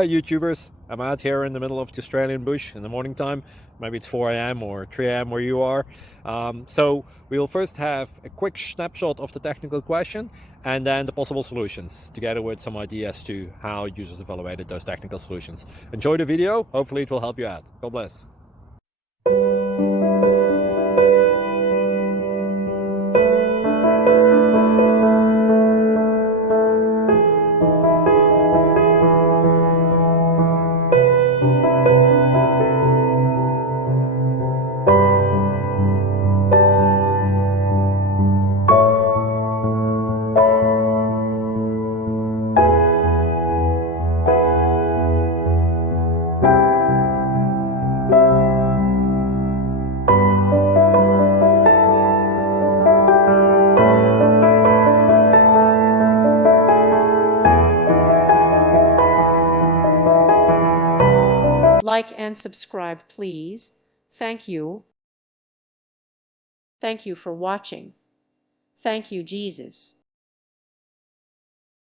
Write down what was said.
Hi YouTubers, I'm out here in the middle of the Australian bush in the morning time. Maybe it's 4 a.m. or 3 a.m. where you are. So we'll first have a quick snapshot of the technical question and then the possible solutions, together with some ideas to how users evaluated those technical solutions. Enjoy the video, hopefully it will help you out. God bless. Like and subscribe, please. Thank you. Thank you for watching. Thank you, Jesus.